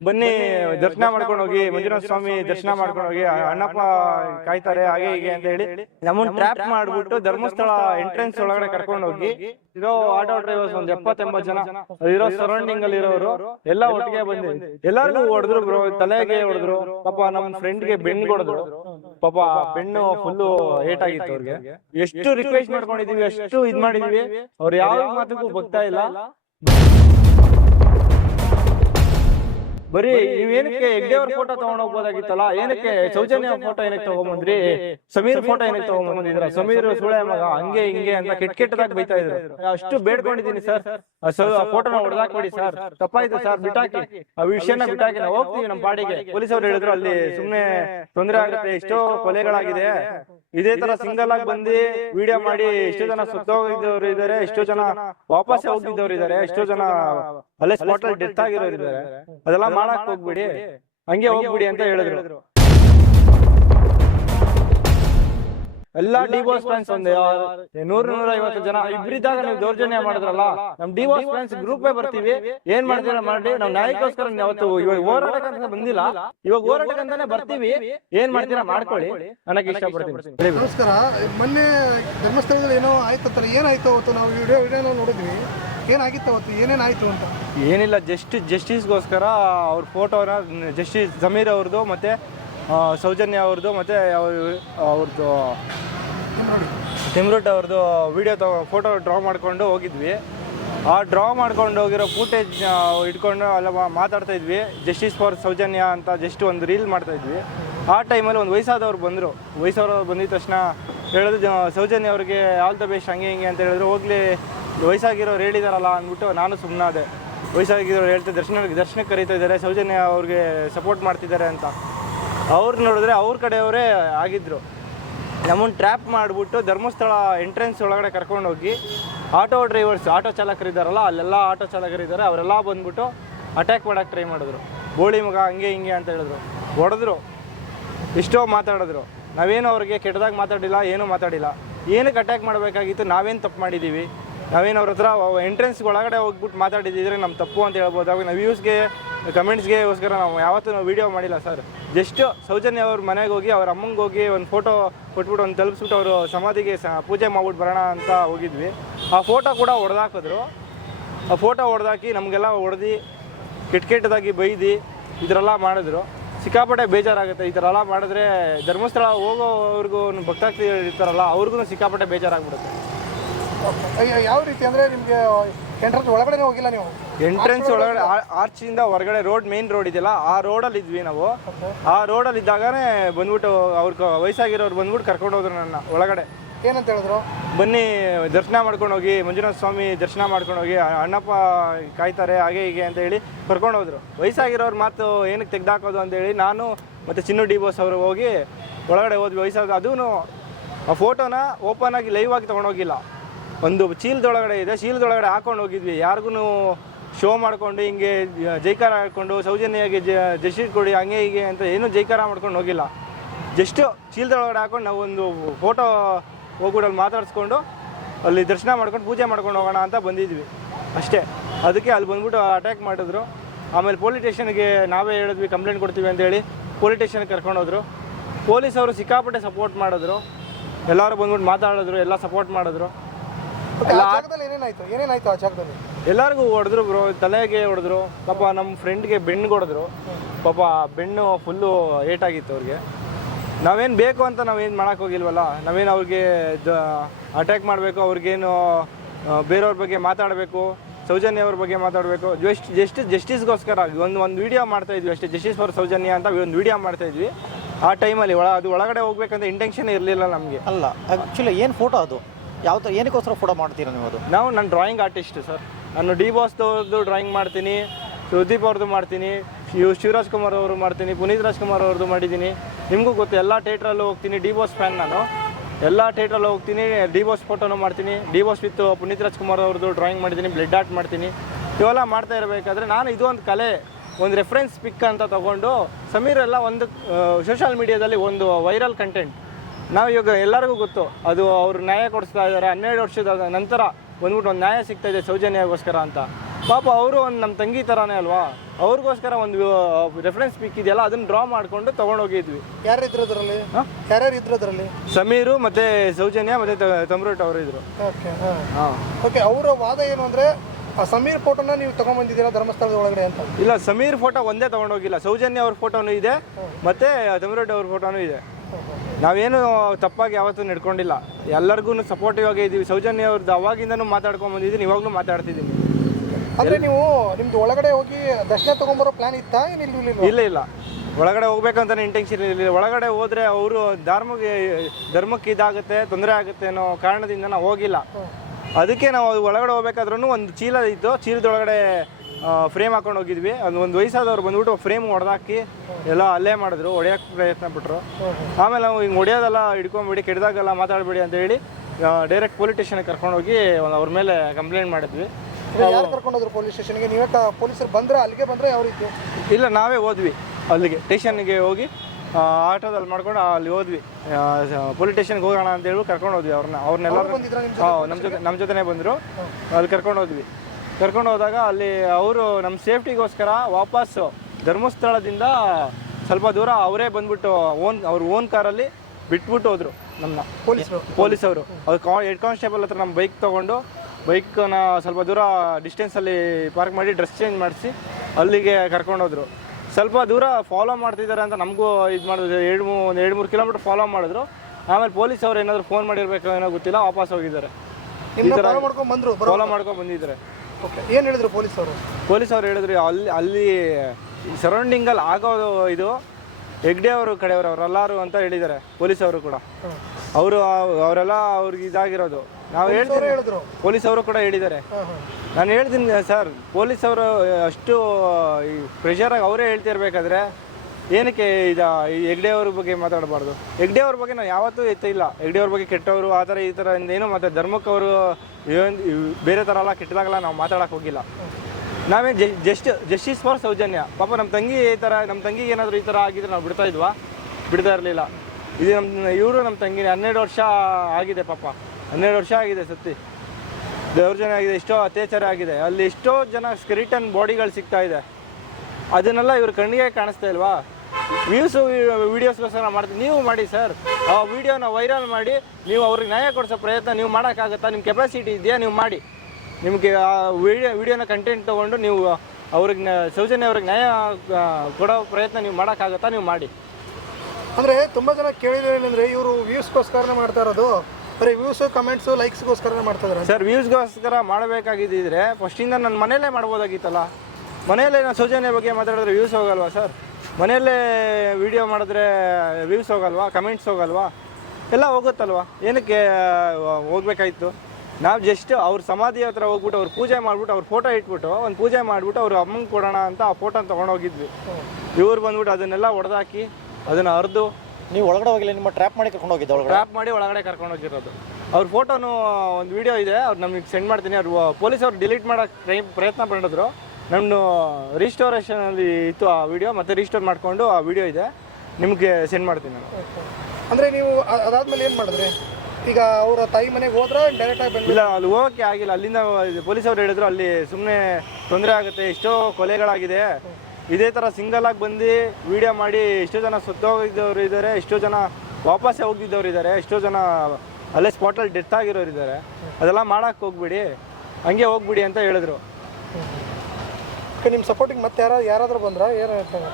ಬನ್ನಿ ದರ್ಶನ ಮಾಡ್ಕೊಂಡು ಹೋಗಿ ಮಂಜುನಾಥ ಸ್ವಾಮಿ ದರ್ಶನ ಮಾಡ್ಕೊಂಡು ಹೋಗಿ ಅಣ್ಣಪ್ಪ ಕಾಯ್ತಾರೆ ಹಾಗೆ ಹೀಗೆ ಅಂತ ಹೇಳಿ ನಮ್ಮನ್ನ ಟ್ರ್ಯಾಪ್ ಮಾಡ್ಬಿಟ್ಟು ಧರ್ಮಸ್ಥಳ ಎಂಟ್ರೆನ್ಸ್ ಒಳಗಡೆ ಕರ್ಕೊಂಡು ಹೋಗಿ ಇರೋ ಆಟೋ ಡ್ರೈವರ್ಸ್ ಒಂದ್ ಎಪ್ಪತ್ತೆಂಬತ್ ಜನ. ಇರೋ ಸರೌಂಡಿಂಗ್ ಅಲ್ಲಿ ಇರೋರು ಎಲ್ಲ ಒಟ್ಟಿಗೆ ಬಂದಿ ಎಲ್ಲಾರ್ಗು ಹೊಡೆದ್ರು ಬ್ರೋ ತಲೆಗೆ ಹೊಡೆದ್ರು. ಪಾಪ ನಮ್ ಫ್ರೆಂಡ್ಗೆ ಬೆಣ್ಣು ಹೊಡೆದ್ರು. ಪಾಪ ಬೆಣ್ಣು ಫುಲ್ಲು ಏಟ್ ಆಗಿತ್ತು ಅವ್ರಿಗೆ. ಎಷ್ಟು ರಿಕ್ವೆಸ್ಟ್ ಮಾಡ್ಕೊಂಡಿದೀವಿ ಎಷ್ಟು ಇದ್ ಮಾಡಿದೀವಿ? ಅವ್ರು ಯಾವ ಮಾತಕ್ಕೂ ಬಗ್ತಾ ಇಲ್ಲ. ಬರೀ ನೀವ್ ಏನಕ್ಕೆ ಹೆಗ್ಡೆಯವ್ರ ಫೋಟೋ ತಗೊಂಡ್ ಹೋಗ್ಬೋದಾಗಿತ್ತಲ್ಲ ಏನಕ್ಕೆ ಸೌಜನ್ಯ ಫೋಟೋ ಏನಕ್ಕೆ ತಗೊಂಬಂದ್ರಿ? ಸಮೀರ್ ಫೋಟೋ ಏನಕ್ಕೆ ತಗೊಂಬಂದಿದ್ರ ಸಮೀರ್ ಸುಳೆ ಮಗ ಹಂಗೆ ಹಿಂಗೆ ಅಂತ ಕೆಟ್ಟ ಕೆಟ್ಟದಾಗ ಬೈತಾ ಇದ್ರು. ಅಷ್ಟು ಬೇಡ್ಕೊಂಡಿದೀನಿ ಸರ್. ಆ ಫೋಟೋನ ಹೊಡೆದಾಕೊಡಿ ಸರ್ ತಪ್ಪಾಯ್ತು ಸರ್ ಬಿಟ್ಟಾಕಿ. ಆ ವಿಷಯನ ಬಿಟ್ಟಾಕಿ ನಾವು ಹೋಗ್ತೀವಿ ನಮ್ಮ ಪಾಡಿಗೆ. ಪೊಲೀಸ್ ಅವ್ರು ಹೇಳಿದ್ರು ಅಲ್ಲಿ ಸುಮ್ನೆ ತೊಂದ್ರೆ ಆಗುತ್ತೆ ಎಷ್ಟೋ ಕೊಲೆಗಳಾಗಿದೆ. ಇದೇ ತರ ಸಿಂಗಲ್ ಆಗಿ ಬಂದು ವಿಡಿಯೋ ಮಾಡಿ ಎಷ್ಟೋ ಜನ ಸುತ್ತೋಗಿದ್ದವ್ರು ಇದಾರೆ ಎಷ್ಟೋ ಜನ ವಾಪಸ್ ಹೋಗಿದ್ದವ್ರು ಇದಾರೆ ಎಷ್ಟೋ ಜನ ಅಲ್ಲೇ ಸ್ಪಾಟ್ ಅಲ್ಲಿ ಡೆತ್ ಆಗಿರೋರು ಇದಾರೆ ಅದೆಲ್ಲ ಮಾಡಕ್ ಹೋಗ್ಬಿಡಿ. ಹಂಗೆ ಹೋಗ್ಬಿಡಿ ಅಂತ ಹೇಳಿದ್ರು. ಎಲ್ಲಾ ಡಿವೋರ್ಸ್ ಫ್ಯಾನ್ಸ್ ಒಂದು ನೂರ ನೂರ ಐವತ್ತು ಜನ ಇಬ್ರಿದ್ದಾಗ ನೀವು ದೌರ್ಜನ್ಯ ಮಾಡಿದ್ರಲ್ಲ? ನಮ್ ಡಿವೋರ್ಸ್ ಫ್ಯಾನ್ಸ್ ಗ್ರೂಪ್ ಬರ್ತೀವಿ. ಏನ್ ಮಾಡ್ತೀರಾ ಮಾಡಿ ನಾವ್ ನಾಯಕೋಸ್ಕರ ಅವತ್ತು ಇವಾಗ ಹೋರಾಟಕ್ಕೆ ಬಂದಿಲ್ಲ. ಇವಾಗ ಹೋರಾಟಕ್ಕಂತಾನೆ ಬರ್ತೀವಿ. ಏನ್ ಮಾಡ್ತೀರಾ ಮಾಡ್ಕೊಳ್ಳಿ. ನನಗೆ ಇಷ್ಟಪಡ್ತೀನಿ. ನಮಸ್ಕಾರ. ಮೊನ್ನೆ ಧರ್ಮಸ್ಥಳದಲ್ಲಿ ಏನೋ ಆಯ್ತು ಏನಾಯ್ತು ಅವತ್ತು? ನಾವು ವಿಡಿಯೋ ವಿಡಿಯೋ ನೋಡಿದ್ವಿ. ಏನಾಗಿತ್ತು ಅವತ್ತು? ಏನೇನಾಯ್ತು ಅಂತ? ಏನಿಲ್ಲ ಜಸ್ಟ್ ಜಸ್ಟಿಸ್ಗೋಸ್ಕರ ಅವ್ರ ಫೋಟೋನ ಜಸ್ಟಿಸ್ ಜಮೀರ್ ಅವ್ರದ್ದು ಮತ್ತು ಸೌಜನ್ಯ ಅವ್ರದ್ದು ಮತ್ತು ಅವ್ರ- ಅವ್ರದ್ದು ತಿಮ್ರುಟ್ ಅವ್ರದ್ದು ವಿಡಿಯೋ ತಗೋ ಫೋಟೋ ಡ್ರಾ ಮಾಡ್ಕೊಂಡು ಹೋಗಿದ್ವಿ. ಆ ಡ್ರಾ ಮಾಡ್ಕೊಂಡು ಹೋಗಿರೋ ಫೂಟೇಜ್ ಇಟ್ಕೊಂಡು ಅಲ್ಲ ಮಾತಾಡ್ತಾ ಇದ್ವಿ. ಜಸ್ಟಿಸ್ ಫಾರ್ ಸೌಜನ್ಯ ಅಂತ ಜಸ್ಟ್ ಒಂದು ರೀಲ್ ಮಾಡ್ತಾ ಇದ್ವಿ. ಆ ಟೈಮಲ್ಲಿ ಒಂದು ವಯಸ್ಸಾದವ್ರು ಬಂದರು. ವಯಸ್ಸಾದವ್ರು ಬಂದಿದ ತಕ್ಷಣ ಹೇಳಿದ್ರು ಸೌಜನ್ಯ ಅವ್ರಿಗೆ ಆಲ್ ದ ಬೆಸ್ಟ್ ಹಂಗೆ, ಹಿಂಗೆ ಅಂತ ಹೇಳಿದ್ರು. ಹೋಗ್ಲಿ, ವಯಸ್ಸಾಗಿರೋರು ಹೇಳಿದಾರಲ್ಲ ಅಂದ್ಬಿಟ್ಟು ನಾನು ಸುಮ್ಮನಾದೆ ವಯಸ್ಸಾಗಿರೋರು ಹೇಳ್ತಾ ದರ್ಶನ ದರ್ಶನಕ್ಕೆ ಕರೀತಾ ಇದ್ದಾರೆ, ಸೌಜನ್ಯ ಅವ್ರಿಗೆ ಸಪೋರ್ಟ್ ಮಾಡ್ತಿದ್ದಾರೆ ಅಂತ. ಅವ್ರು ನೋಡಿದ್ರೆ ಅವ್ರ ಕಡೆಯವರೇ ಆಗಿದ್ರು. ನಮ್ಮನ್ನು ಟ್ರ್ಯಾಪ್ ಮಾಡಿಬಿಟ್ಟು ಧರ್ಮಸ್ಥಳ ಎಂಟ್ರೆನ್ಸ್ ಒಳಗಡೆ ಕರ್ಕೊಂಡು ಹೋಗಿ ಆಟೋ ಡ್ರೈವರ್ಸ್ ಆಟೋ ಚಾಲಕರಿದ್ದಾರಲ್ಲ ಅಲ್ಲೆಲ್ಲ ಆಟೋ ಚಾಲಕರಿದ್ದಾರೆ ಅವರೆಲ್ಲ ಬಂದ್ಬಿಟ್ಟು ಅಟ್ಯಾಕ್ ಮಾಡೋಕ್ಕೆ ಟ್ರೈ ಮಾಡಿದ್ರು. ಗೋಳಿ ಮಗ ಹಂಗೆ ಹಿಂಗೆ ಅಂತ ಹೇಳಿದ್ರು. ಹೊಡೆದ್ರು. ಎಷ್ಟೋ ಮಾತಾಡಿದ್ರು. ನಾವೇನು ಅವ್ರಿಗೆ ಕೆಟ್ಟದಾಗ ಮಾತಾಡಿಲ್ಲ, ಏನೂ ಮಾತಾಡಿಲ್ಲ. ಏನಕ್ಕೆ ಅಟ್ಯಾಕ್ ಮಾಡಬೇಕಾಗಿತ್ತು? ನಾವೇನು ತಪ್ಪು ಮಾಡಿದ್ದೀವಿ? ನಾವೇನು ಅವ್ರ ಹತ್ರ ಎಂಟ್ರೆನ್ಸ್ ಒಳಗಡೆ ಹೋಗ್ಬಿಟ್ಟು ಮಾತಾಡಿದ್ರೆ ನಮ್ಮ ತಪ್ಪು ಅಂತ ಹೇಳ್ಬೋದು. ಅವಾಗ ನಾವು ವ್ಯೂಸ್ಗೆ ಕಮೆಂಟ್ಸ್ಗೆಗೋಸ್ಕರ ನಾವು ಯಾವತ್ತೂ ನಾವು ವೀಡಿಯೋ ಮಾಡಿಲ್ಲ ಸರ್ ಜಸ್ಟ್ ಸೌಜನ್ಯ ಅವ್ರ ಮನೆಗೆ ಹೋಗಿ ಅವ್ರ ಅಮ್ಮಂಗೆ ಹೋಗಿ ಒಂದು ಫೋಟೋ ಕೊಟ್ಬಿಟ್ಟು ಒಂದು ತಲುಪಿಸ್ಬಿಟ್ಟು ಅವರು ಸಮಾಧಿಗೆ ಪೂಜೆ ಮಾಡ್ಬಿಟ್ಟು ಬರೋಣ ಅಂತ ಹೋಗಿದ್ವಿ. ಆ ಫೋಟೋ ಕೂಡ ಹೊಡೆದಾಕಿದ್ರು. ಆ ಫೋಟೋ ಹೊಡೆದಾಕಿ ನಮಗೆಲ್ಲ ಹೊಡೆದು, ಕೆಟ್ಟ ಕೆಟ್ಟದಾಗಿ ಬೈದು ಈ ಮಾಡಿದ್ರು. ಸಿಕ್ಕಾಪಟ್ಟೆ ಬೇಜಾರಾಗುತ್ತೆ. ಈ ಥರ ಎಲ್ಲ ಮಾಡಿದ್ರೆ ಧರ್ಮಸ್ಥಳ ಹೋಗೋವ್ರಿಗೂ ಭಕ್ತಾಗ್ತಿ ಇರ್ತಾರಲ್ಲ ಅವ್ರಿಗೂ ಸಿಕ್ಕಾಪಟ್ಟೆ ಬೇಜಾರಾಗ್ಬಿಡುತ್ತೆ. ಯಾವ ರೀತಿ ಅಂದ್ರೆ ನಿಮ್ಗೆ ಎಂಟ್ರೆನ್ಸ್ ಒಳಗಡೆ ಹೋಗಿಲ್ಲ ನೀವು? ಎಂಟ್ರೆನ್ಸ್ ಒಳಗಡೆ ಆರ್ಚಿಂದ ಹೊರಗಡೆ ರೋಡ್ ಮೇನ್ ರೋಡ್ ಇದೆಯಲ್ಲ ಆ ರೋಡಲ್ಲಿ ಇದ್ವಿ ನಾವು. ಆ ರೋಡಲ್ಲಿ ಇದ್ದಾಗನೇ ಬಂದ್ಬಿಟ್ಟು ಅವ್ರ ವಯಸ್ಸಾಗಿರೋರು ಬಂದ್ಬಿಟ್ಟು ಕರ್ಕೊಂಡು ಹೋದ್ರು ನನ್ನ ಒಳಗಡೆ. ಏನಂತ ಹೇಳಿದ್ರು? ಬನ್ನಿ ದರ್ಶನ ಮಾಡ್ಕೊಂಡು ಹೋಗಿ ಮಂಜುನಾಥ ಸ್ವಾಮಿ ದರ್ಶನ ಮಾಡ್ಕೊಂಡು ಹೋಗಿ ಅಣ್ಣಪ್ಪ ಕಾಯ್ತಾರೆ ಹಾಗೆ ಹೀಗೆ ಅಂತ ಹೇಳಿ ಕರ್ಕೊಂಡು ಹೋದ್ರು. ವಯಸ್ಸಾಗಿರೋರು ಮಾತು ಏನಕ್ಕೆ ತೆಗ್ದಾಕೋದು ಅಂತ ಹೇಳಿ ನಾನು ಮತ್ತು ಚಿನ್ನು ಡಿ ಬೋಸ್ ಅವರು ಹೋಗಿ ಒಳಗಡೆ ಹೋದ್ವಿ. ವಯಸ್ಸಾದ ಅದೂ ಆ ಫೋಟೋನ ಓಪನ್ ಆಗಿ ಲೈವ್ ಆಗಿ ತೊಗೊಂಡೋಗಿಲ್ಲ. ಒಂದು ಚೀಲದೊಳಗಡೆ ಇದೆ, ಚೀಲದೊಳಗಡೆ ಹಾಕೊಂಡು ಹೋಗಿದ್ವಿ. ಯಾರಿಗೂ ಶೋ ಮಾಡಿಕೊಂಡು, ಹಿಂಗೆ ಜೈಕಾರ ಹಾಕೊಂಡು, ಸೌಜನ್ಯವಾಗಿ ಜಶೀರ್ ಕೊಡಿ, ಹಂಗೆ ಹೀಗೆ ಅಂತ ಏನೂ ಜೈಕಾರ ಮಾಡ್ಕೊಂಡು ಹೋಗಿಲ್ಲ. ಜಸ್ಟ್ ಚೀಲದೊಳಗಡೆ ಹಾಕೊಂಡು ನಾವು ಒಂದು ಫೋಟೋ ಹೋಗ್ಬಿಟ್ಟು ಅಲ್ಲಿ ಮಾತಾಡಿಸ್ಕೊಂಡು, ಅಲ್ಲಿ ದರ್ಶನ ಮಾಡ್ಕೊಂಡು, ಪೂಜೆ ಮಾಡ್ಕೊಂಡು ಹೋಗೋಣ ಅಂತ ಬಂದಿದ್ವಿ. ಅಷ್ಟೇ. ಅದಕ್ಕೆ ಅಲ್ಲಿ ಬಂದ್ಬಿಟ್ಟು ಅಟ್ಯಾಕ್ ಮಾಡಿದ್ರು. ಆಮೇಲೆ ಪೊಲೀಸ್ ಸ್ಟೇಷನ್ಗೆ ನಾವೇ ಹೇಳಿದ್ವಿ ಕಂಪ್ಲೇಂಟ್ ಕೊಡ್ತೀವಿ ಅಂತೇಳಿ ಪೊಲೀಸ್ ಸ್ಟೇಷನ್ಗೆ ಕರ್ಕೊಂಡು ಹೋದ್ರು. ಪೊಲೀಸ್ ಅವರು ಸಿಕ್ಕಾಪಟ್ಟೆ ಸಪೋರ್ಟ್ ಮಾಡಿದ್ರು. ಎಲ್ಲರೂ ಬಂದ್ಬಿಟ್ಟು ಮಾತಾಡಿದ್ರು, ಎಲ್ಲ ಸಪೋರ್ಟ್ ಮಾಡಿದ್ರು. ಆ ಜಾಗದಲ್ಲಿ ಏನೇನಾಯ್ತು? ಏನೇನಾಯ್ತು ಆ ಜಾಗದಲ್ಲಿ? ಎಲ್ಲರಿಗೂ ಹೊಡೆದ್ರು ಬ್ರೋ ತಲೆಗೆ ಹೊಡೆದ್ರು. ಪಾಪ ನಮ್ಮ ಫ್ರೆಂಡ್ಗೆ ಬೆಣ್ಣು ಹೊಡೆದ್ರು ಪಾಪ ಬೆಣ್ಣು ಫುಲ್ಲು ಏಟಾಗಿತ್ತು ಅವ್ರಿಗೆ. ನಾವೇನು ಬೇಕು ಅಂತ ನಾವೇನು ಮಾಡೋಕೆ ಹೋಗಿಲ್ವಲ್ಲ? ನಾವೇನು ಅವ್ರಿಗೆ ಅಟ್ಯಾಕ್ ಮಾಡಬೇಕು ಅವ್ರಿಗೇನು ಆ, ಬೇರೆಯವ್ರ ಬಗ್ಗೆ ಮಾತಾಡಬೇಕು ಸೌಜನ್ಯ ಅವ್ರ ಬಗ್ಗೆ ಮಾತಾಡಬೇಕು. ಜಸ್ಟ್ ಜಸ್ಟ್ ಜಸ್ಟಿಸ್ಗೋಸ್ಕರ ಒಂದು ಒಂದು ವಿಡಿಯೋ ಮಾಡ್ತಾ ಇದ್ವಿ ಅಷ್ಟೇ. ಜಸ್ಟಿಸ್ ಫಾರ್ ಸೌಜನ್ಯ ಅಂತ ಒಂದು ವಿಡಿಯೋ ಮಾಡ್ತಾ ಇದ್ವಿ. ಆ ಟೈಮಲ್ಲಿ ಒಳ ಅದು ಒಳಗಡೆ ಹೋಗ್ಬೇಕಂತ ಇಂಟೆನ್ಷನ್ ಇರಲಿಲ್ಲ ನಮಗೆ. ಅಲ್ಲ ಆ್ಯಕ್ಚುಲಿ ಏನು ಫೋಟೋ ಅದು? ಯಾವ ಥರ ಏನಕ್ಕೋಸ್ಕರ ಫೋಟೋ ಮಾಡ್ತೀರಾ ನೀವು ಅದು? ನಾವು ನಾನು ಡ್ರಾಯಿಂಗ್ ಆರ್ಟಿಸ್ಟ್ ಸರ್. ನಾನು ಡಿ ಬಾಸ್ದವ್ರದ್ದು ಡ್ರಾಯಿಂಗ್ ಮಾಡ್ತೀನಿ, ಸುದೀಪ್ ಅವ್ರದ್ದು ಮಾಡ್ತೀನಿ ಶಿವ್ ಶಿವರಾಜ್ ಕುಮಾರ್ ಅವರು ಮಾಡ್ತೀನಿ, ಪುನೀತ್ ರಾಜ್ಕುಮಾರ್ ಅವ್ರದ್ದು ಮಾಡಿದ್ದೀನಿ. ನಿಮಗೂ ಗೊತ್ತು, ಎಲ್ಲ ಥಿಯೇಟ್ರಲ್ಲೂ ಹೋಗ್ತೀನಿ ಡಿ ಬಾಸ್ ಫ್ಯಾನ್ ನಾನು. ಎಲ್ಲ ಥಿಯೇಟ್ರಲ್ಲೂ ಹೋಗ್ತೀನಿ ಡಿ ಬಾಸ್ ಫೋಟೋನು ಮಾಡ್ತೀನಿ. D boss with Puneeth Rajkumar ಅವ್ರದ್ದು ಡ್ರಾಯಿಂಗ್ ಮಾಡಿದ್ದೀನಿ ಬ್ಲಡ್ ಆರ್ಟ್ ಮಾಡ್ತೀನಿ. ಇವೆಲ್ಲ ಮಾಡ್ತಾ ಇರಬೇಕಾದ್ರೆ ನಾನು ಇದು ಒಂದು ಕಲೆ, ಒಂದು ರೆಫರೆನ್ಸ್ ಪಿಕ್ ಅಂತ ತೊಗೊಂಡು ಸಮೀರ್ ಎಲ್ಲ ಒಂದು ಸೋಷಿಯಲ್ ಮೀಡಿಯಾದಲ್ಲಿ ಒಂದು ವೈರಲ್ ಕಂಟೆಂಟ್ ನಾವು ಇವಾಗ ಎಲ್ಲರಿಗೂ ಗೊತ್ತು ಅದು ಅವ್ರು ನ್ಯಾಯ ಕೊಡಿಸ್ತಾ ಇದ್ದಾರೆ. ಹನ್ನೆರಡು ವರ್ಷದ ನಂತರ ಬಂದ್ಬಿಟ್ಟು ಒಂದು ನ್ಯಾಯ ಸಿಗ್ತಾ ಇದೆ ಸೌಜನ್ಯಗೋಸ್ಕರ ಅಂತ. ಪಾಪ ಅವರು ಒಂದು ನಮ್ಮ ತಂಗಿ ಥರನೇ ಅಲ್ವಾ? ಅವ್ರಿಗೋಸ್ಕರ ಒಂದು ರೆಫರೆನ್ಸ್ ಪಿಕ್ ಇದೆಯಲ್ಲ ಅದನ್ನ ಡ್ರಾ ಮಾಡಿಕೊಂಡು ತೊಗೊಂಡೋಗಿದ್ವಿ. ಹೋಗಿದ್ವಿ ಇದ್ರು ಅದರಲ್ಲಿ? ಯಾರ್ಯಾರು ಇದ್ರು ಅದರಲ್ಲಿ? ಸಮೀರು ಮತ್ತೆ ಸೌಜನ್ಯ ಮತ್ತೆ ತಮ್ರೋಟ್ ಅವರು ಇದ್ರು. ಓಕೆ ಹಾಂ. ಹಾಂ. ಓಕೆ ಅವರ ವಾದ ಏನು ಅಂದ್ರೆ ಆ ಸಮೀರ್ ಫೋಟೋನ ನೀವು ತಗೊಂಡ್ಬಂದಿದ್ದೀರಾ ಧರ್ಮಸ್ಥಳದ ಒಳಗಡೆ ಅಂತ? ಇಲ್ಲ ಸಮೀರ್ ಫೋಟೋ ಒಂದೇ ತಗೊಂಡೋಗಿಲ್ಲ. ಸೌಜನ್ಯ ಅವ್ರ ಫೋಟೋನು ಇದೆ ಮತ್ತೆ ತಮ್ರೋಟ್ ಅವ್ರ ಫೋಟೋನು ಇದೆ. ನಾವೇನು ತಪ್ಪಾಗಿ ಯಾವತ್ತೂ ನಡ್ಕೊಂಡಿಲ್ಲ. ಎಲ್ಲರಿಗೂ ಸಪೋರ್ಟಿವ್ ಆಗಿ ಇದ್ದೀವಿ ಸೌಜನ್ಯ ಅವ್ರದ್ದು ಅವಾಗಿಂದನೂ ಮಾತಾಡ್ಕೊಂಡು ಬಂದಿದ್ದೀನಿ ಇವಾಗಲೂ ಮಾತಾಡ್ತಿದ್ದೀನಿ. ಅಂದರೆ ನೀವು ನಿಮ್ದು ಒಳಗಡೆ ಹೋಗಿ ದರ್ಶನ ತೊಗೊಂಬರೋ ಪ್ಲಾನ್ ಇತ್ತಾ ಇಲ್ಲ ಇಲ್ಲ ಒಳಗಡೆ ಹೋಗ್ಬೇಕಂತ ಇಂಟೆನ್ಷನ್ ಇಲ್ಲ ಒಳಗಡೆ ಹೋದ್ರೆ ಅವರು ಧರ್ಮಕ್ಕೆ ಧರ್ಮಕ್ಕೆ ಇದಾಗುತ್ತೆ ತೊಂದರೆ ಆಗುತ್ತೆ ಅನ್ನೋ ಕಾರಣದಿಂದ ನಾವು ಹೋಗಿಲ್ಲ. ಅದಕ್ಕೆ ನಾವು ಒಳಗಡೆ ಹೋಗ್ಬೇಕಾದ್ರೂ ಒಂದು ಚೀಲ ಇತ್ತು. ಚೀಲದೊಳಗಡೆ ಫ್ರೇಮ್ ಹಾಕೊಂಡು ಹೋಗಿದ್ವಿ. ಅದು ಒಂದು ವಯಸ್ಸಾದವ್ರು ಬಂದ್ಬಿಟ್ಟು ಫ್ರೇಮ್ ಹೊಡೆದಾಕಿ ಎಲ್ಲ ಅಲ್ಲೇ ಮಾಡಿದ್ರು ಹೊಡೆಯೋಕೆ ಪ್ರಯತ್ನ ಬಿಟ್ರು ಆಮೇಲೆ ನಾವು ಹಿಂಗೆ ಹೊಡೆಯೋದೆಲ್ಲ ಹಿಡ್ಕೊಂಬಿಡಿ ಕೆಡ್ದಾಗೆಲ್ಲ ಮಾತಾಡಬೇಡಿ ಅಂತ ಹೇಳಿ ಡೈರೆಕ್ಟ್ ಪೊಲೀಸ್ ಸ್ಟೇಷನ್ಗೆ ಕರ್ಕೊಂಡೋಗಿ ಅವ್ರ ಮೇಲೆ ಕಂಪ್ಲೇಂಟ್ ಮಾಡಿದ್ವಿ. ಯಾರು ಕರ್ಕೊಂಡೋದ್ರು ಪೊಲೀಸ್ ಸ್ಟೇಷನ್ಗೆ ನೀವೇ ಪೊಲೀಸರು ಬಂದರೆ ಅಲ್ಲಿಗೆ ಬಂದರೆ ಯಾವ ರೀತಿ? ಇಲ್ಲ ನಾವೇ ಹೋದ್ವಿ ಅಲ್ಲಿಗೆ. ಸ್ಟೇಷನ್ಗೆ ಹೋಗಿ ಆಟೋದಲ್ಲಿ ಮಾಡ್ಕೊಂಡು ಅಲ್ಲಿ ಹೋದ್ವಿ. ಪೊಲೀಸ್ ಸ್ಟೇಷನ್ಗೆ ಹೋಗೋಣ ಅಂತ ಹೇಳಿ ಕರ್ಕೊಂಡು ಹೋದ್ವಿ ಅವ್ರನ್ನ ಅವ್ರನ್ನೆಲ್ಲ ನಮ್ಮ ಜೊತೆ? ನಮ್ಮ ಜೊತೆನೇ ಬಂದರು. ಅಲ್ಲಿ ಕರ್ಕೊಂಡು ಹೋದ್ವಿ. ಕರ್ಕೊಂಡು ಹೋದಾಗ ಅಲ್ಲಿ ಅವರು ನಮ್ಮ ಸೇಫ್ಟಿಗೋಸ್ಕರ ವಾಪಸ್ಸು ಧರ್ಮಸ್ಥಳದಿಂದ ಸ್ವಲ್ಪ ದೂರ ಅವರೇ ಬಂದ್ಬಿಟ್ಟು ಓನ್ ಅವ್ರ ಓನ್ ಕಾರಲ್ಲಿ ಬಿಟ್ಬಿಟ್ಟು ಹೋದ್ರು ನಮ್ಮನ್ನ ಪೊಲೀಸ್ ಅವರು ಅವ್ರು ಕಾ ಹೆಡ್ ಕಾನ್ಸ್ಟೇಬಲ್ ಹತ್ರ ನಮ್ಮ ಬೈಕ್ ತೊಗೊಂಡು ಬೈಕನ್ನ ಸ್ವಲ್ಪ ದೂರ ಡಿಸ್ಟೆನ್ಸಲ್ಲಿ ಪಾರ್ಕ್ ಮಾಡಿ ಡ್ರೆಸ್ ಚೇಂಜ್ ಮಾಡಿಸಿ ಅಲ್ಲಿಗೆ ಕರ್ಕೊಂಡೋದ್ರು. ಸ್ವಲ್ಪ ದೂರ ಫಾಲೋ ಮಾಡ್ತಿದ್ದಾರೆ ಅಂತ ನಮಗೂ ಇದು ಮಾಡಿದ್ರು. ಎರಡು ಮೂ ಒಂದು ಎರಡು ಮೂರು ಕಿಲೋಮೀಟ್ರ್ ಫಾಲೋ ಮಾಡಿದ್ರು. ಆಮೇಲೆ ಪೊಲೀಸ್ ಅವ್ರು ಏನಾದರೂ ಫೋನ್ ಮಾಡಿರ್ಬೇಕು ಏನೋ ಗೊತ್ತಿಲ್ಲ ವಾಪಸ್ ಹೋಗಿದ್ದಾರೆ. ಫಾಲೋ ಮಾಡ್ಕೊಂಡು ಬಂದಿದ್ದಾರೆ. ಓಕೆ ಏನು ಹೇಳಿದ್ರು ಅವರು ಪೊಲೀಸ್ ಅವ್ರು ಹೇಳಿದ್ರು ಅಲ್ಲಿ ಅಲ್ಲಿ ಸರೌಂಡಿಂಗಲ್ಲಿ ಆಗೋದು ಇದು ಹೆಗ್ಡೆ ಅವರು ಕಡೆಯವರು ಅವರೆಲ್ಲರೂ ಅಂತ ಹೇಳಿದ್ದಾರೆ ಪೊಲೀಸ್ ಅವರು ಕೂಡ ಅವರು ಅವರೆಲ್ಲ ಅವ್ರಿಗೆ ಇದಾಗಿರೋದು. ನಾವು ಹೇಳ್ತೀವಿ ಹೇಳಿದ್ರು. ಪೊಲೀಸ್ ಅವರು ಕೂಡ ಹೇಳಿದ್ದಾರೆ. ನಾನು ಹೇಳ್ತೀನಿ ಸರ್ ಪೊಲೀಸ್ ಅವರು ಅಷ್ಟು ಪ್ರೆಷರಾಗಿ ಅವರೇ ಹೇಳ್ತಿರ್ಬೇಕಾದ್ರೆ ಏನಕ್ಕೆ ಇದ ಹೆಗ್ಡೆ ಅವ್ರ ಬಗ್ಗೆ ಮಾತಾಡಬಾರ್ದು? ಹೆಗ್ಡೆ ಅವ್ರ ಬಗ್ಗೆ ನಾವು ಯಾವತ್ತೂ ಎತ್ತಿಲ್ಲ ಹೆಗ್ಡೆ ಅವ್ರ ಬಗ್ಗೆ ಕೆಟ್ಟವರು ಆ ಥರ ಈ ಥರ ಏನು ಮತ್ತು ಧರ್ಮಕ್ಕವರು ಬೇರೆ ಥರ ಎಲ್ಲ ಕೆಟ್ಟದಾಗಲ್ಲ ನಾವು ಮಾತಾಡಕ್ಕೆ ಹೋಗಿಲ್ಲ. ನಾವೇ ಜಸ್ಟ್, ಜಸ್ಟಿಸ್ ಫಾರ್ ಸೌಜನ್ಯ. ಪಾಪ ನಮ್ಮ ತಂಗಿ ಈ ಥರ, ನಮ್ಮ ತಂಗಿಗೆ ಏನಾದರೂ ಈ ಥರ ಆಗಿದ್ರೆ ನಾವು ಬಿಡ್ತಾ ಇದ್ವಾ? ಬಿಡ್ತಾ ಇರಲಿಲ್ಲ. ಇದು ನಮ್ಮ ಇವರು ನಮ್ಮ ತಂಗಿ ಹನ್ನೆರಡು ವರ್ಷ ಆಗಿದೆ ಪಾಪ. ಹನ್ನೆರಡು ವರ್ಷ ಆಗಿದೆ ಸತ್ತಿ. ದೌರ್ಜನ್ಯ ಆಗಿದೆ, ಎಷ್ಟೋ ಅತ್ಯಾಚಾರ ಆಗಿದೆ. ಅಲ್ಲಿ ಎಷ್ಟೋ ಜನ ಸ್ಕ್ರಿಟನ್ ಬಾಡಿಗಳು ಸಿಗ್ತಾ ಇದೆ. ಅದನ್ನೆಲ್ಲ ಇವ್ರ ಕಣ್ಣಿಗೆ ಕಾಣಿಸ್ತಾ ಇಲ್ವಾ? ವ್ಯೂಸು ವೀಡಿಯೋಸ್ಗೋಸ್ಕರ ಮಾಡ್ತೀವಿ ನೀವು ಮಾಡಿ ಸರ್ ಆ ವಿಡಿಯೋನ ವೈರಲ್ ಮಾಡಿ ನೀವು ಅವ್ರಿಗೆ ನ್ಯಾಯ ಕೊಡಿಸೋ ಪ್ರಯತ್ನ ನೀವು ಮಾಡೋಕ್ಕಾಗತ್ತಾ? ನಿಮ್ಮ ಕೆಪಾಸಿಟಿ ಇದೆಯಾ? ನೀವು ಮಾಡಿ. ನಿಮಗೆ ಆ ವಿಡಿಯೋ ವಿಡಿಯೋನ ಕಂಟೆಂಟ್ ತೊಗೊಂಡು ನೀವು ಅವ್ರಿಗೆ ಸೌಜನ್ಯ ಅವ್ರಿಗೆ ನ್ಯಾಯ ಕೊಡೋ ಪ್ರಯತ್ನ ನೀವು ಮಾಡೋಕ್ಕಾಗತ್ತಾ? ನೀವು ಮಾಡಿ. ಅಂದರೆ ತುಂಬ ಜನ ಕೇಳಿದ್ರೆ ಏನಂದರೆ ಇವರು ವ್ಯೂಸ್ಗೋಸ್ಕರನೇ ಮಾಡ್ತಾ ಇರೋದು. ಬರೀ ವ್ಯೂಸು ಕಮೆಂಟ್ಸು ಲೈಕ್ಸ್ಗೋಸ್ಕರನೇ ಮಾಡ್ತಾ ಇದ್ದಾರೆ ಸರ್ ವ್ಯೂಸ್ಗೋಸ್ಕರ ಮಾಡಬೇಕಾಗಿದ್ದಿದ್ರೆ ಫಸ್ಟಿಂದ ನನ್ನ ಮನೆಯಲ್ಲೇ ಮಾಡ್ಬೋದಾಗಿತ್ತಲ್ಲ? ಮನೆಯಲ್ಲೇ ನಾನು ಸೌಜನ್ಯ ಬಗ್ಗೆ ಮಾತಾಡಿದ್ರೆ ವ್ಯೂಸ್ ಹೋಗಲ್ವಾ ಸರ್ ಮನೆಯಲ್ಲೇ ವಿಡಿಯೋ ಮಾಡಿದ್ರೆ ವ್ಯೂಸ್ ಹೋಗಲ್ವಾ ಕಮೆಂಟ್ಸ್ ಹೋಗಲ್ವಾ ಎಲ್ಲ ಹೋಗುತ್ತಲ್ವಾ? ಏನಕ್ಕೆ ಹೋಗ್ಬೇಕಾಯ್ತು? ನಾವು ಜಸ್ಟ್ ಅವ್ರ ಸಮಾಧಿ ಹತ್ರ ಹೋಗ್ಬಿಟ್ಟು ಅವ್ರು ಪೂಜೆ ಮಾಡಿಬಿಟ್ಟು ಅವ್ರ ಫೋಟೋ ಇಟ್ಬಿಟ್ಟು ಒಂದು ಪೂಜೆ ಮಾಡಿಬಿಟ್ಟು ಅವ್ರ ಅಮ್ಮಂಗೆ ಕೊಡೋಣ ಅಂತ ಆ ಫೋಟೋನ ತೊಗೊಂಡೋಗಿದ್ವಿ. ಇವ್ರು ಬಂದ್ಬಿಟ್ಟು ಅದನ್ನೆಲ್ಲ ಹೊಡೆದಾಕಿ ಅದನ್ನು ಹರಿದು ನೀವು ಒಳಗಡೆ ಹೋಗಿಲ್ಲ ನಿಮ್ಮ ಟ್ರ್ಯಾಪ್ ಮಾಡಿ ಕರ್ಕೊಂಡು ಹೋಗಿದ್ದೆ ಒಳಗಡೆ? ಟ್ರ್ಯಾಪ್ ಮಾಡಿ ಒಳಗಡೆ ಕರ್ಕೊಂಡು ಹೋಗಿರೋದು. ಅವ್ರ ಫೋಟೋನು ಒಂದು ವಿಡಿಯೋ ಇದೆ ಅವ್ರು ನಮಗೆ ಸೆಂಡ್ ಮಾಡ್ತೀನಿ. ಅವ್ರು ಪೊಲೀಸ್ ಅವ್ರು ಡಿಲೀಟ್ ಮಾಡೋಕ್ಕೆ ಪ್ರಯತ್ನ ಪಡಿದ್ರು ನನ್ನ ರಿಸ್ಟೋರೇಷನಲ್ಲಿ ಇತ್ತು ಆ ವಿಡಿಯೋ ಮತ್ತೆ ರಿಸ್ಟೋರ್ ಮಾಡಿಕೊಂಡು ಆ ವಿಡಿಯೋ ಇದೆ. ನಿಮಗೆ ಸೆಂಡ್ ಮಾಡ್ತೀನಿ ನಾನು. ಅಂದರೆ ನೀವು ಅ- ಅದಾದ್ಮೇಲೆ ಏನು ಮಾಡಿದ್ರಿ? ಈಗ ಅವರ ತಾಯಿ ಮನೆಗೆ ಹೋದ್ರೆ ಡೈರೆಕ್ಟಾಗಿ ಬಂದು ಇಲ್ಲ ಅಲ್ಲಿ ಹೋಗೋಕ್ಕೆ ಆಗಿಲ್ಲ. ಅಲ್ಲಿಂದ ಪೊಲೀಸ್ ಅವರು ಹೇಳಿದ್ರು ಅಲ್ಲಿ ಸುಮ್ಮನೆ ತೊಂದರೆ ಆಗುತ್ತೆ ಎಷ್ಟೋ ಕೊಲೆಗಳಾಗಿದೆ. ಇದೇ ಥರ ಸಿಂಗಲ್ ಆಗಿ ಬಂದು ವಿಡಿಯೋ ಮಾಡಿ ಎಷ್ಟೋ ಜನ ಸುತ್ತೋಗಿದ್ದವ್ರು ಇದ್ದಾರೆ ಎಷ್ಟೋ ಜನ ವಾಪಸ್ಸೇ ಹೋಗಿದ್ದವ್ರು ಇದ್ದಾರೆ ಎಷ್ಟೋ ಜನ ಅಲ್ಲೇ ಸ್ಪಾಟಲ್ಲಿ ಡೆತ್ ಆಗಿರೋರು ಇದ್ದಾರೆ ಅದೆಲ್ಲ ಮಾಡಕ್ಕೆ ಹೋಗ್ಬಿಡಿ. ಹಂಗೆ ಹೋಗ್ಬಿಡಿ ಅಂತ ಹೇಳಿದ್ರು. ನಿಮ್ಮ ಸಪೋರ್ಟಿಗೆ ಮತ್ತೆ ಯಾರು ಯಾರಾದರೂ ಬಂದ್ರಾ? ಏನು ಹೇಳ್ತಾರೆ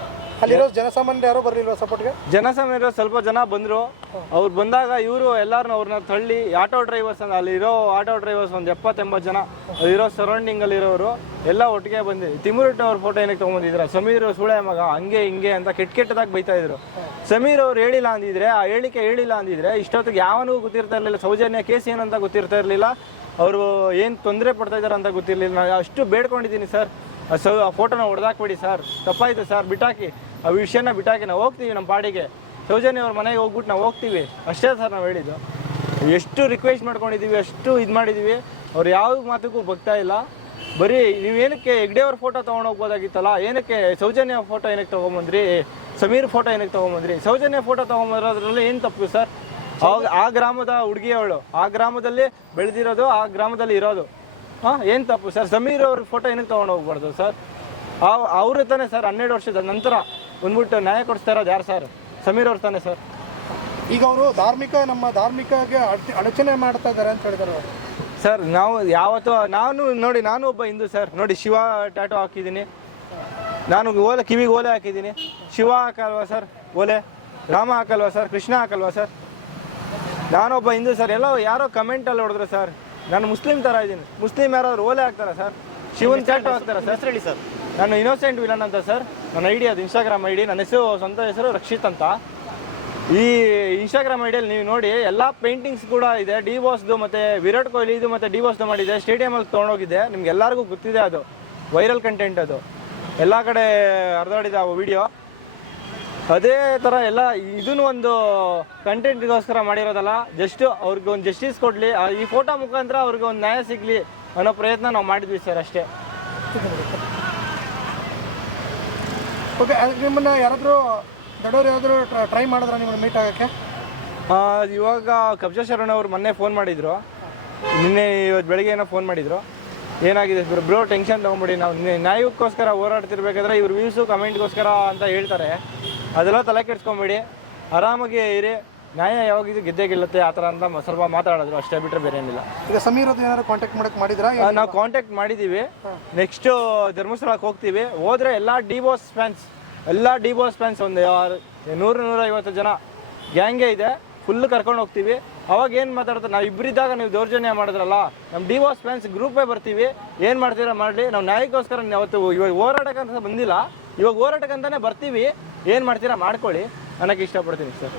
ಅಲ್ಲಿರೋ ಜನಸಾಮಾನ್ಯರು ಯಾರೋ ಬರಲಿಲ್ವಾ ಸಪೋರ್ಟ್ಗೆ ಜನಸಮೀರ ಸ್ವಲ್ಪ ಜನ ಬಂದರು. ಅವ್ರು ಬಂದಾಗ ಇವರು ಎಲ್ಲರನ್ನ ಅವ್ರನ್ನ ತಳ್ಳಿ ಆಟೋ ಡ್ರೈವರ್ಸ್ ಅಂದ್ರೆ ಅಲ್ಲಿರೋ ಆಟೋ ಡ್ರೈವರ್ಸ್ ಒಂದು ಎಪ್ಪತ್ತೆಂಬತ್ತು ಜನ ಅಲ್ಲಿರೋ ಸರೌಂಡಿಂಗಲ್ಲಿರೋರು ಎಲ್ಲ ಒಟ್ಟಿಗೆ ಬಂದು ತಿಮುರುಟ್ ಅವ್ರ ಫೋಟೋ ಏನಕ್ಕೆ ತೊಗೊಂಡಿದ್ರ ಸಮೀರ್ ಸುಳೆ ಮಗ ಹಂಗೆ ಹಿಂಗೆ ಅಂತ ಕೆಟ್ಟ ಕೆಟ್ಟದಾಗಿ ಬೈತಾ ಇದ್ರು. ಸಮೀರ್ ಅವ್ರು ಹೇಳಿಲ್ಲ ಅಂದಿದ್ರೆ ಆ ಹೇಳಿಕೆ ಹೇಳಿಲ್ಲ ಅಂದಿದ್ರೆ ಇಷ್ಟೊತ್ತಿಗೆ ಯಾವನಿಗೂ ಗೊತ್ತಿರ್ತಾ ಇರಲಿಲ್ಲ. ಸೌಜನ್ಯ ಕೇಸ್ ಏನಂತ ಗೊತ್ತಿರ್ತಾ ಇರಲಿಲ್ಲ. ಅವರು ಏನು ತೊಂದರೆ ಪಡ್ತಾ ಇದ್ದಾರೆ ಅಂತ ಗೊತ್ತಿರಲಿಲ್ಲ. ನಾನು ಅಷ್ಟು ಬೇಡ್ಕೊಂಡಿದ್ದೀನಿ ಸರ್. ಸೌ ಆ ಫೋಟೋನ ಹೊಡೆದಾಕ್ಬಿಡಿ, ಸರ್. ತಪ್ಪಾಯಿತು, ಸರ್. ಬಿಟ್ಟಾಕಿ. ಆ ವಿಷಯನ ಬಿಟ್ಟಾಕಿ ನಾವು ಹೋಗ್ತೀವಿ ನಮ್ಮ ಪಾಡಿಗೆ. ಸೌಜನ್ಯ ಅವ್ರ ಮನೆಗೆ ಹೋಗ್ಬಿಟ್ಟು ನಾವು ಹೋಗ್ತೀವಿ. ಅಷ್ಟೇ, ಸರ್, ನಾವು ಹೇಳಿದ್ದು. ಎಷ್ಟು ರಿಕ್ವೆಸ್ಟ್ ಮಾಡ್ಕೊಂಡಿದ್ದೀವಿ ಅಷ್ಟು ಇದು ಮಾಡಿದ್ದೀವಿ ಅವ್ರು ಯಾವ ಮಾತಕ್ಕೂ ಬಗ್ತಾ ಇಲ್ಲ. ಬರೀ ನೀವೇನಕ್ಕೆ ಹೆಗ್ಡೆ ಅವ್ರ ಫೋಟೋ ತೊಗೊಂಡು ಹೋಗ್ಬೋದಾಗಿತ್ತಲ್ಲ? ಏನಕ್ಕೆ ಸೌಜನ್ಯ ಫೋಟೋ ಏನಕ್ಕೆ ತೊಗೊಂಬಂದ್ರಿ? ಸಮೀರ್ ಫೋಟೋ ಏನಕ್ಕೆ ತೊಗೊಂಬಂದ್ರಿ? ಸೌಜನ್ಯ ಫೋಟೋ ತೊಗೊಂಬರೋದ್ರಲ್ಲಿ ಏನು ತಪ್ಪು, ಸರ್? ಆ ಗ್ರಾಮದ ಹುಡುಗಿಯವಳು. ಆ ಗ್ರಾಮದಲ್ಲಿ ಬೆಳೆದಿರೋದು, ಆ ಗ್ರಾಮದಲ್ಲಿ ಇರೋದು. ಹಾಂ ಏನು ತಪ್ಪು? ಸರ್ ಸಮೀರ್ ಅವ್ರ ಫೋಟೋ ಏನಕ್ಕೆ ತಗೊಂಡು ಹೋಗ್ಬಾರ್ದು ಸರ್? ಅವರು ತಾನೇ ಸರ್ ಹನ್ನೆರಡು ವರ್ಷದ ನಂತರ ಬಂದ್ಬಿಟ್ಟು ನ್ಯಾಯ ಕೊಡಿಸ್ತಾ ಇರೋದು ಯಾರು ಸರ್? ಸಮೀರ್ ಅವ್ರು ತಾನೇ ಸರ್. ಈಗ ಅವರು ಧಾರ್ಮಿಕ ನಮ್ಮ ಧಾರ್ಮಿಕಗೆ ಅಡ್- ಅಡಚಣೆ ಮಾಡ್ತಾ ಇದ್ದಾರೆ ಅಂತ ಹೇಳಿದಾರೆ ಅವರು. ಸರ್ ನಾವು ಯಾವತ್ತೂ ನಾನು ನೋಡಿ ನಾನು ಒಬ್ಬ ಹಿಂದೂ ಸರ್. ನೋಡಿ ಶಿವ ಟ್ಯಾಟೋ ಹಾಕಿದ್ದೀನಿ. ನಾನು ಓಲೆ ಕಿವಿಗೆ ಓಲೆ ಹಾಕಿದ್ದೀನಿ. ಶಿವ ಹಾಕಲ್ವಾ ಸರ್? ಓಲೆ? ರಾಮ ಹಾಕಲ್ವಾ ಸರ್? ಕೃಷ್ಣ ಹಾಕಲ್ವಾ ಸರ್? ನಾನೊಬ್ಬ ಹಿಂದೂ ಸರ್. ಎಲ್ಲೋ ಯಾರೋ ಕಮೆಂಟಲ್ಲಿ ಹೊಡೆದ್ರು ಸರ್. ನಾನು ಮುಸ್ಲಿಂ ಥರ ಇದ್ದೀನಿ. ಮುಸ್ಲಿಂ ಯಾರಾದ್ರು ಓಲೆ ಹಾಕ್ತಾರಾ ಸರ್? ಶಿವನ್ ಚಾಟ್ ಆಗ್ತಾರ ಸರ್? ಹೆಸರು ಹೇಳಿ ಸರ್. ನಾನು ಇನೋಸೆಂಟ್ ವಿಲನ್ ಅಂತ ಸರ್. ನನ್ನ ಐಡಿ ಅದು ಇನ್ಸ್ಟಾಗ್ರಾಮ್ ಐಡಿ ನನ್ನ ಹೆಸರು ಸ್ವಂತ ಹೆಸರು ರಕ್ಷಿತ್ ಅಂತ. ಈ ಇನ್ಸ್ಟಾಗ್ರಾಮ್ ಐಡಿಯಲ್ಲಿ ನೀವು ನೋಡಿ ಎಲ್ಲ ಪೇಂಟಿಂಗ್ಸ್ ಕೂಡ ಇದೆ. ಡಿ ಬಾಸ್ದು ಮತ್ತು ವಿರಾಟ್ ಕೊಹ್ಲಿದು ಮತ್ತು ಡಿ ಬಾಸ್ದು ಮಾಡಿದೆ ಸ್ಟೇಡಿಯಮಲ್ಲಿ ತೊಗೊಂಡೋಗಿದ್ದೆ. ನಿಮ್ಗೆ ಎಲ್ಲರಿಗೂ ಗೊತ್ತಿದೆ ಅದು. ವೈರಲ್ ಕಂಟೆಂಟ್ ಅದು. ಎಲ್ಲ ಕಡೆ ಹರಿದಾಡಿದೆ ಆ ವಿಡಿಯೋ ಅದೇ ಥರ ಎಲ್ಲ ಇದನ್ನು ಒಂದು ಕಂಟೆಂಟ್ಗೋಸ್ಕರ ಮಾಡಿರೋದಲ್ಲ ಜಸ್ಟ್ ಅವ್ರಿಗೆ ಒಂದು ಜಸ್ಟಿಸ್ ಕೊಡಲಿ. ಈ ಫೋಟೋ ಮುಖಾಂತರ ಅವ್ರಿಗೆ ಒಂದು ನ್ಯಾಯ ಸಿಗಲಿ ಅನ್ನೋ ಪ್ರಯತ್ನ ನಾವು ಮಾಡಿದ್ವಿ ಸರ್ ಅಷ್ಟೇ. ಓಕೆ ನಿಮ್ಮನ್ನ ಯಾರಾದರೂ ದೊಡ್ಡವ್ರು ಯಾರಾದರೂ ಟ್ರೈ ಮಾಡಿದ್ರ ನಿಮ್ಮನ್ನ ಮೀಟ್ ಆಗೋಕ್ಕೆ? ಇವಾಗ ಕಬ್ಜ ಶರಣ್ ಅವರು ಮೊನ್ನೆ ಫೋನ್ ಮಾಡಿದ್ರು. ನಿನ್ನೆ ಇವತ್ತು ಬೆಳಗ್ಗೆ ಏನೋ ಫೋನ್ ಮಾಡಿದ್ರು. ಏನಾಗಿದೆ ಬ್ರೋ ಬ್ರೋ ಟೆನ್ಷನ್ ತೊಗೊಂಬಿಡಿ ನಾವು ನ್ಯಾಯ- ನ್ಯಾಯಕ್ಕೋಸ್ಕರ ಹೋರಾಡ್ತಿರ್ಬೇಕಾದ್ರೆ ಇವ್ರು ವ್ಯೂಸು ಕಮೆಂಟ್ಗೋಸ್ಕರ ಅಂತ ಹೇಳ್ತಾರೆ. ಅದೆಲ್ಲ ತಲೆ ಕೆಡ್ಸ್ಕೊಂಬೇಡಿ. ಆರಾಮಾಗಿ ಇರಿ. ನ್ಯಾಯ ಯಾವಾಗ ಇದು ಗೆದ್ದೇ ಗೆಲ್ಲುತ್ತೆ ಆ ಥರ ಅಂತ ಮ- ಸ್ವಲ್ಪ ಮಾತಾಡಿದ್ರು. ಅಷ್ಟೇ ಬಿಟ್ಟರೆ ಬೇರೆ ಏನಿಲ್ಲ. ಈಗ ಸಮೀರ್ ಅವ್ರದ್ದು ಏನಾದ್ರು ಕಾಂಟ್ಯಾಕ್ಟ್ ಮಾಡಕ್ಕೆ ಮಾಡಿದ್ರಾ? ಆ, ನಾವು ಕಾಂಟ್ಯಾಕ್ಟ್ ಮಾಡಿದ್ದೀವಿ ನೆಕ್ಸ್ಟು ಧರ್ಮಸ್ಥಳಕ್ಕೆ ಹೋಗ್ತೀವಿ. ಹೋದರೆ ಎಲ್ಲ ಡಿ ಬಾಸ್ ಫ್ಯಾನ್ಸ್ ಎಲ್ಲ ಡಿ ಬಾಸ್ ಫ್ಯಾನ್ಸ್ ಒಂದು ಯಾರು- ನೂರು ನೂರೈವತ್ತು ಜನ ಗ್ಯಾಂಗೇ ಇದೆ. ಫುಲ್ ಕರ್ಕೊಂಡು ಹೋಗ್ತೀವಿ. ಅವಾಗ ಏನು ಮಾತಾಡ್ತಾರೆ? ನಾವು ಇಬ್ಬರಿದ್ದಾಗ ನೀವು ದೌರ್ಜನ್ಯ ಮಾಡಿದ್ರಲ್ಲ ನಮ್ಮ ಡಿ ಬಾಸ್ ಫ್ಯಾನ್ಸ್ ಗ್ರೂಪೇ ಬರ್ತೀವಿ. ಏನು ಮಾಡ್ತೀರಾ ಮಾಡಲಿ. ನಾವು ನ್ಯಾಯಕ್ಕೋಸ್ಕರ ಅವತ್ತು ಇವಾಗ ಹೋರಾಟಕ್ಕಂತ ಬಂದಿಲ್ಲ. ಇವಾಗ ಹೋರಾಟಕ್ಕಂತಾನೆ ಬರ್ತೀವಿ. ಏನು ಮಾಡ್ತೀರಾ ಮಾಡ್ಕೊಳ್ಳಿ. ಅನ್ನೋಕ್ಕೆ ಇಷ್ಟಪಡ್ತೀನಿ ಸರ್.